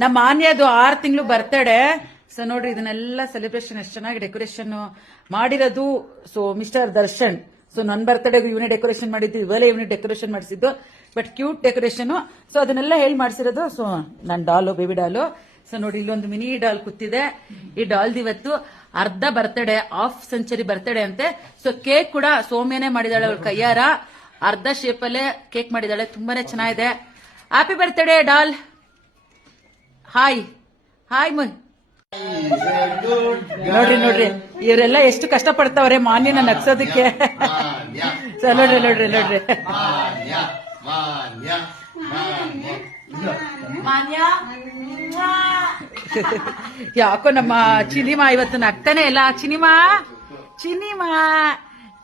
ನಮ್ಮ ಮಾನ್ಯದು 6 ತಿಂಗಳು birthday. So ನೋಡ್ರಿ ಇದನ್ನೆಲ್ಲ ಸೆಲೆಬ್ರೇಷನ್ ಎಷ್ಟು ಚೆನ್ನಾಗಿ ಡೆಕೋರೇಷನ್ ಮಾಡಿರೋದು. ಸೊ ಮಿಸ್ಟರ್ ದರ್ಶನ್, ಸೊ ನನ್ನ ಬರ್ತಡೆಗೂ ಇವನೇ ಡೆಕೋರೇಷನ್ ಮಾಡಿದ್ದು, ಇವೆಲ್ಲ ಇವನೇ ಡೆಕೋರೇಷನ್ ಮಾಡಿಸಿದ್ದು. But cute decoration. ಸೊ ಅದನ್ನೆಲ್ಲ ಹೇಳಿ ಮಾಡಿಸಿರೋದು. ಸೊ ನನ್ನ ಡಾಲು, ಬೇಬಿ ಡಾಲು. ಸೊ ನೋಡಿ ಇಲ್ಲೊಂದು ಮಿನಿ ಡಾಲ್ ಕೂತಿದೆ. ಈ ಡಾಲ್ದು ಇವತ್ತು ಅರ್ಧ ಬರ್ತಡೆ, ಹಾಫ್ ಸೆಂಚುರಿ ಬರ್ತಡೆ ಅಂತೆ. ಸೊ ಕೇಕ್ ಕೂಡ ಸೌಮ್ಯನೇ ಮಾಡಿದಾಳೆ ಅವಳ ಕೈಯಾರ. ಅರ್ಧ ಶೇಪ್ ಅಲ್ಲೇ ಕೇಕ್ ಮಾಡಿದಾಳೆ, ತುಂಬಾನೇ ಚೆನ್ನಾಗಿದೆ. Happy birthday doll. Hi hi ನೋಡ್ರಿ ನೋಡ್ರಿ ಇವರೆಲ್ಲ ಎಷ್ಟು ಕಷ್ಟ ಪಡ್ತಾವ್ರೆ ಮಾನ್ಯನ ನಗ್ಸೋದಕ್ಕೆ. ಸೊ ನೋಡ್ರಿ ನೋಡ್ರಿ ನೋಡ್ರಿ ಮಾನ್ಯ. ಯಾಕೋ ನಮ್ಮ ಚಿನಿಮಾ ಇವತ್ತು ನಗ್ತಾನೆ ಇಲ್ಲ. ಚಿನಿಮಾ ಚಿನಿಮಾ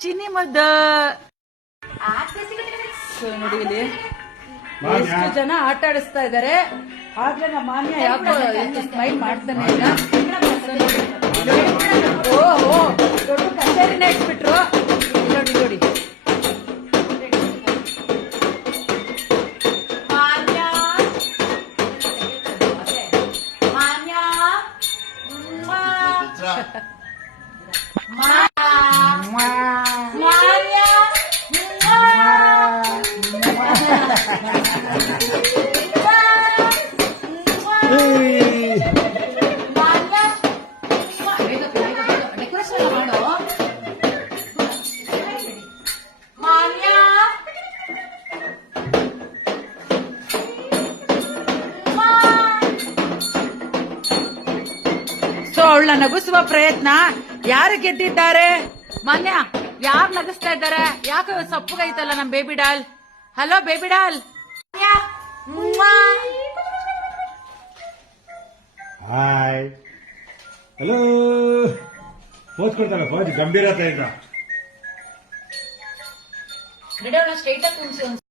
ಚಿನಿಮದ ನೋಡಿ ಇಲ್ಲಿ ಎಷ್ಟು ಜನ ಆಟ ಆಡಿಸ್ತಾ ಇದಾರೆ. ಆದ್ರೆ ನಮ್ಮ ಮಾನ್ಯ ಯಾಕೋ ಸ್ಮೈಲ್ ಮಾಡ್ತಾನೆ ಇಲ್ಲ. ಓಹೋ ದೊಡ್ಡ ಕಚೇರಿನೇ ಇಟ್ಬಿಟ್ರು. ನೋಡಿ ನೋಡಿ ಅವಳನ್ನ ನಗಿಸುವ ಪ್ರಯತ್ನ. ಯಾರು ಗೆದ್ದಿದ್ದಾರೆ? ಮಾನ್ಯ ಯಾರು ನಗಿಸ್ತಾ ಇದ್ದಾರೆ? ಯಾಕೆ ಸಪ್ಪಗೈತಲ್ಲ ನಮ್ baby doll. Hello baby doll. Hi hello. Pose ಕೊಡ್ತಾಳೆ, ಪೋಸ್ ಗಂಭೀರತೆ. ಸ್ಟ್ರೈಟ್ ಆಗಿ